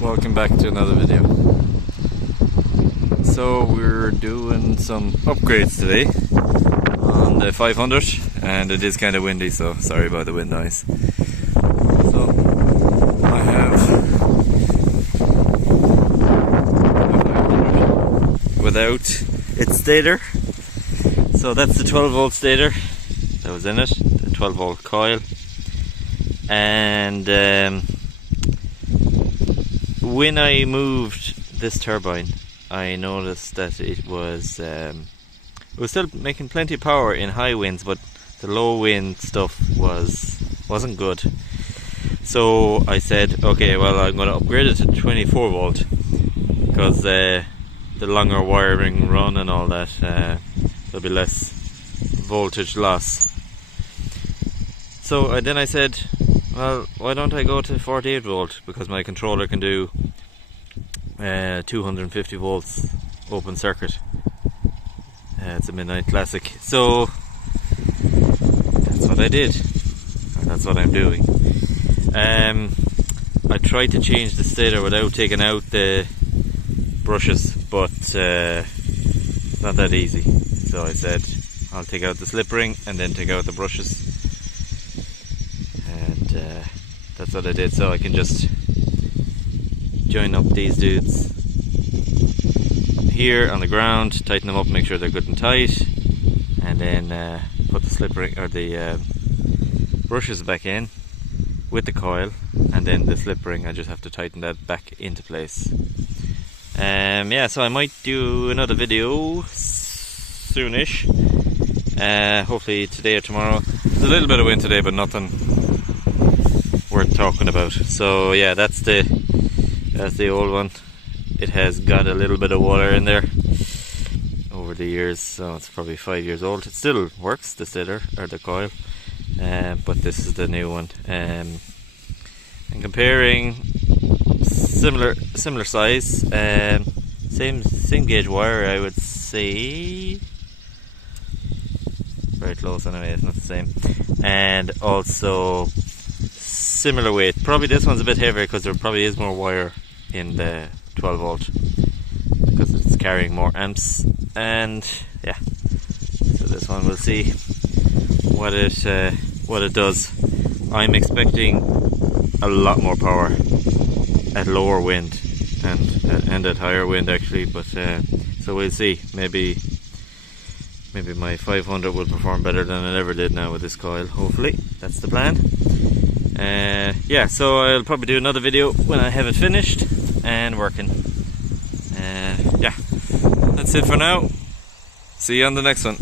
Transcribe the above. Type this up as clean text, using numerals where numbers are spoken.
Welcome back to another video. So we're doing some upgrades today on the 500 and it is kind of windy, so sorry about the wind noise. So I have without its stator. So that's the 12 volt stator that was in it, the 12 volt coil, and when I moved this turbine, I noticed that it was still making plenty of power in high winds, but the low wind stuff wasn't good. So I said, okay, well, I'm going to upgrade it to 24 volt because the longer wiring run and all that, there'll be less voltage loss. So then I said, well, why don't I go to 48 volt, because my controller can do 250 volts open circuit. It's a midnight classic. So that's what I did, and that's what I'm doing. I tried to change the stator without taking out the brushes, but not that easy. So I said I'll take out the slip ring and then take out the brushes, and that's what I did. So I can just join up these dudes here on the ground, tighten them up, make sure they're good and tight, and then put the slip ring or the brushes back in with the coil, and then the slip ring I just have to tighten that back into place. Yeah, so I might do another video soonish, hopefully today or tomorrow. There's a little bit of wind today, but nothing worth talking about. So yeah, that's the old one. It has got a little bit of water in there over the years, so it's probably 5 years old. It still works, the stator or the coil, but this is the new one. And comparing similar size, same gauge wire, I would say. Very close anyway, it's not the same. And also similar weight. Probably this one's a bit heavier because there probably is more wire in the 12 volt because it's carrying more amps. And yeah, so this one, we'll see what it does. I'm expecting a lot more power at lower wind and at higher wind actually, but so we'll see. Maybe my 500 will perform better than it ever did now with this coil. Hopefully that's the plan. Yeah, so I'll probably do another video when I have it finished and working. Yeah, that's it for now. See you on the next one.